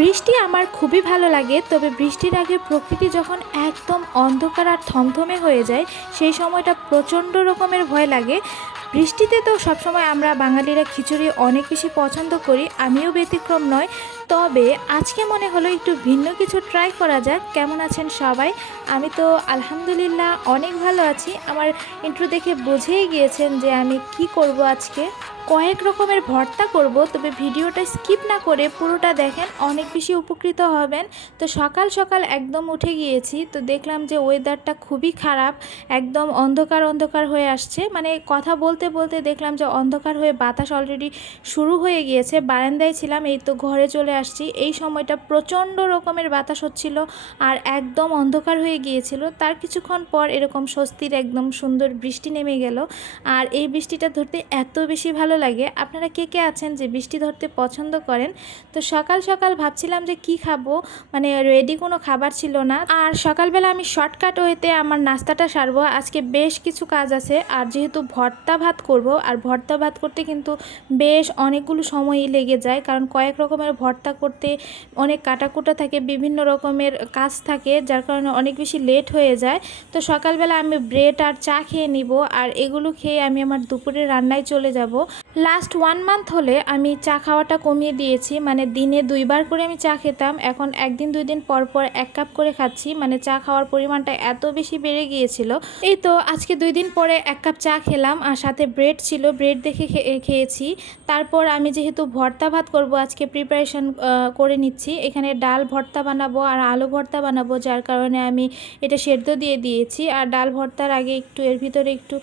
বৃষ্টি আমার খুবই ভালো লাগে, তবে বৃষ্টির আগে প্রকৃতি যখন একদম অন্ধকার আর থমথমে হয়ে যায় সেই সময়টা প্রচণ্ড রকমের ভয় লাগে। বৃষ্টিতে তো সবসময় আমরা বাঙালিরা খিচুড়ি অনেক বেশি পছন্দ করি, আমিও ব্যতিক্রম নয়। তবে আজকে মনে হলো একটু ভিন্ন কিছু ট্রাই করা যাক। কেমন আছেন সবাই? আমি তো আলহামদুলিল্লাহ অনেক ভালো আছি। আমার ইন্ট্রো দেখে বুঝেই গিয়েছেন যে আমি কি করব আজকে। কয়েক রকমের ভর্তা করব, তবে ভিডিওটা স্কিপ না করে পুরোটা দেখেন, অনেক বেশি উপকৃত হবেন। তো সকাল সকাল একদম উঠে গিয়েছি, তো দেখলাম যে ওয়েদারটা খুবই খারাপ, একদম অন্ধকার অন্ধকার হয়ে আসছে। মানে কথা বলতে বলতে দেখলাম যে অন্ধকার হয়ে বাতাস অলরেডি শুরু হয়ে গিয়েছে। বারান্দায় ছিলাম, এই তো ঘরে চলে আসছি। এই সময়টা প্রচণ্ড রকমের বাতাস হচ্ছিল আর একদম অন্ধকার হয়ে গিয়েছিল। তার কিছুক্ষণ পর এরকম স্বস্তির একদম সুন্দর বৃষ্টি নেমে গেল। আর এই বৃষ্টিটা ধরতে এত বেশি ভালো লাগে। আপনারা কে কে আছেন যে বৃষ্টি ধরতে পছন্দ করেন? তো সকাল সকাল ভাবছিলাম যে কি খাবো, মানে রেডি কোনো খাবার ছিল না। আর সকালবেলা আমি শর্টকাট ওয়েতে আমার নাস্তাটা সারবো। আজকে বেশ কিছু কাজ আছে, আর যেহেতু ভর্তা ভাত করব, আর ভর্তা ভাত করতে কিন্তু বেশ অনেকগুলো সময়ই লেগে যায়, কারণ কয়েক রকমের ভর্তা করতে অনেক কাটাকুটা থাকে, বিভিন্ন রকমের কাজ থাকে, যার কারণে অনেক বেশি লেট হয়ে যায়। তো সকালবেলা আমি ব্রেড আর চা খেয়ে নিব, আর এগুলো খেয়ে আমি আমার দুপুরের রান্নায় চলে যাব। লাস্ট 1 মান্থ হলে আমি চা খাওয়াটা কমিয়ে দিয়েছি, মানে দিনে 2বার করে আমি চা খেতাম, এখন একদিন 2 দিন পর পর 1 কাপ করে খাচ্ছি। মানে চা খাওয়ার পরিমাণটা এত বেশি বেড়ে গিয়েছিল। এই তো আজকে 2 দিন পরে 1 কাপ চা খেলাম, আর সাথে ব্রেড ছিল, ব্রেড দেখে খেয়েছি। তারপর আমি যেহেতু ভর্তা ভাত করব, আজকে প্রিপারেশন করে নিচ্ছি। এখানে ডাল ভর্তা বানাবো আর আলু ভর্তা বানাবো, যার কারণে আমি এটা সেদ্ধ দিয়ে দিয়েছি। আর ডাল ভর্তার আগে একটু এর ভিতরে একটু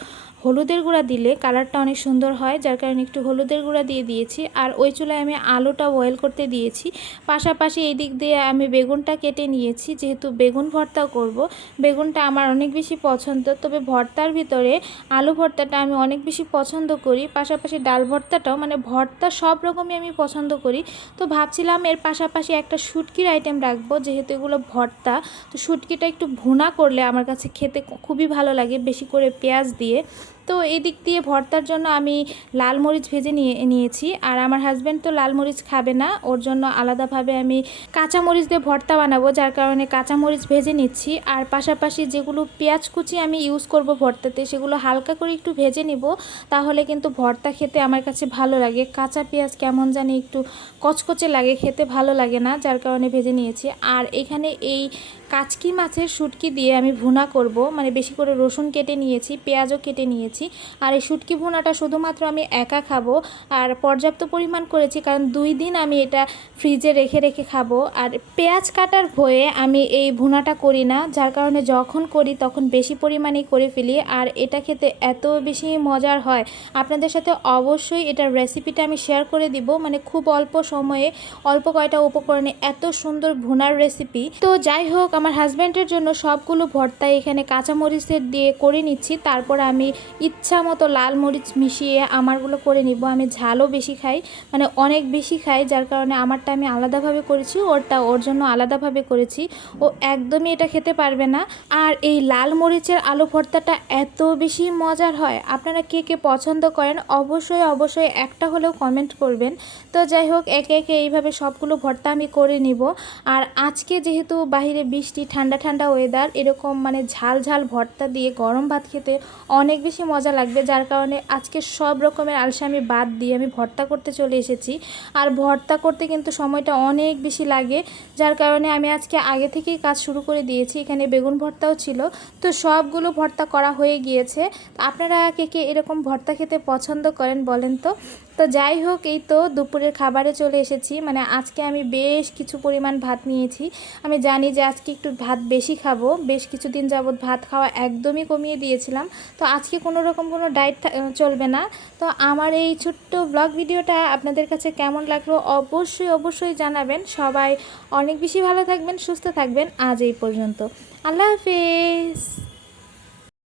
হলুদের গুঁড়া দিলে কালারটা অনেক সুন্দর হয়, যার কারণে একটু হলুদের গুঁড়া দিয়ে দিয়েছি। আর ওই চুলায় আমি আলুটা বয়েল করতে দিয়েছি। পাশাপাশি এই দিক দিয়ে আমি বেগুনটা কেটে নিয়েছি, যেহেতু বেগুন ভর্তাও করব। বেগুনটা আমার অনেক বেশি পছন্দ, তবে ভর্তার ভিতরে আলু ভর্তাটা আমি অনেক বেশি পছন্দ করি। পাশাপাশি ডাল ভর্তাটাও, মানে ভর্তা সব রকমই আমি পছন্দ করি। তো ভাবছিলাম এর পাশাপাশি একটা শুটকির আইটেম রাখবো, যেহেতু এগুলো ভর্তা। তো শুটকিটা একটু ভুনা করলে আমার কাছে খেতে খুবই ভালো লাগে, বেশি করে পেঁয়াজ দিয়ে। তো এই দিক দিয়ে ভর্তার জন্য আমি লাল মরিচ ভেজে নিয়েছি। আর আমার হাজব্যান্ড তো লাল মরিচ খাবে না, ওর জন্য আলাদাভাবে আমি কাঁচা মরিচ দিয়ে ভর্তা বানাবো, যার কারণে কাঁচা মরিচ ভেজে নিচ্ছি। আর পাশাপাশি যেগুলো পেঁয়াজ কুচি আমি ইউজ করব ভর্তাতে, সেগুলো হালকা করে একটু ভেজে নিব, তাহলে কিন্তু ভর্তা খেতে আমার কাছে ভালো লাগে। কাঁচা পেঁয়াজ কেমন জানি একটু কচকচে লাগে, খেতে ভালো লাগে না, যার কারণে ভেজে নিয়েছি। আর এখানে এই কাচকি মাছের শুটকি দিয়ে আমি ভুনা করব, মানে বেশি করে রসুন কেটে নিয়েছি, পেঁয়াজও কেটে নিয়েছি। আর এই শুটকি ভুনাটা শুধুমাত্র আমি একা খাবো, আর পর্যাপ্ত পরিমাণ করেছি, কারণ 2 দিন আমি এটা ফ্রিজে রেখে রেখে খাবো। আর পেঁয়াজ কাটার ভয়ে আমি এই ভুনাটা করি না, যার কারণে যখন করি তখন বেশি পরিমাণেই করে ফেলি। আর এটা খেতে এত বেশি মজার হয়, আপনাদের সাথে অবশ্যই এটার রেসিপিটা আমি শেয়ার করে দিব। মানে খুব অল্প সময়ে অল্প কয়টা উপকরণে এত সুন্দর ভুনার রেসিপি। তো যাই হোক, আমার হাজব্যান্ডের জন্য সবগুলো ভর্তা এখানে কাঁচামরিচের দিয়ে করে নিচ্ছি। তারপর আমি ইচ্ছা মতো লাল মরিচ মিশিয়ে আমারগুলো করে নিব। আমি ঝালও বেশি খাই, মানে অনেক বেশি খাই, যার কারণে আমারটা আমি আলাদাভাবে করেছি, ওর জন্য আলাদাভাবে করেছি। ও একদমই এটা খেতে পারবে না। আর এই লাল মরিচের আলু ভর্তাটা এত বেশি মজার হয়, আপনারা কে কে পছন্দ করেন অবশ্যই অবশ্যই একটা হলেও কমেন্ট করবেন। তো যাই হোক, একে একে এইভাবে সবগুলো ভর্তা আমি করে নিব। আর আজকে যেহেতু বাইরে বৃষ্টি, ঠান্ডা ঠান্ডা ওয়েদার, এরকম মানে ঝাল ঝাল ভর্তা দিয়ে গরম ভাত খেতে অনেক বেশি মজা লাগবে, যার কারণে আজকে সব রকমের আলসামি বাদ দিয়ে আমি ভর্তা করতে চলে এসেছি। আর ভর্তা করতে কিন্তু সময়টা অনেক বেশি লাগে, যার কারণে আমি আজকে আগে থেকেই কাজ শুরু করে দিয়েছি। এখানে বেগুন ভর্তাও ছিল, তো সবগুলো ভর্তা করা হয়ে গিয়েছে। আপনারা কে কে এরকম ভর্তা খেতে পছন্দ করেন বলেন তো। তো যাই হোক, এই তো দুপুরের খাবারে চলে এসেছি। মানে আজকে আমি বেশ কিছু পরিমাণ ভাত নিয়েছি। আমি জানি যে আজকে একটু ভাত বেশি খাবো, বেশ কিছুদিন যাবৎ ভাত খাওয়া একদমই কমিয়ে দিয়েছিলাম। তো আজকে কোনো রকম কোনো ডায়েট চলবে না। তো আমার এই ছোট্ট ব্লগ ভিডিওটা আপনাদের কাছে কেমন লাগলো অবশ্যই অবশ্যই জানাবেন। সবাই অনেক বেশি ভালো থাকবেন, সুস্থ থাকবেন। আজ এই পর্যন্ত, আল্লাহ হাফেজ।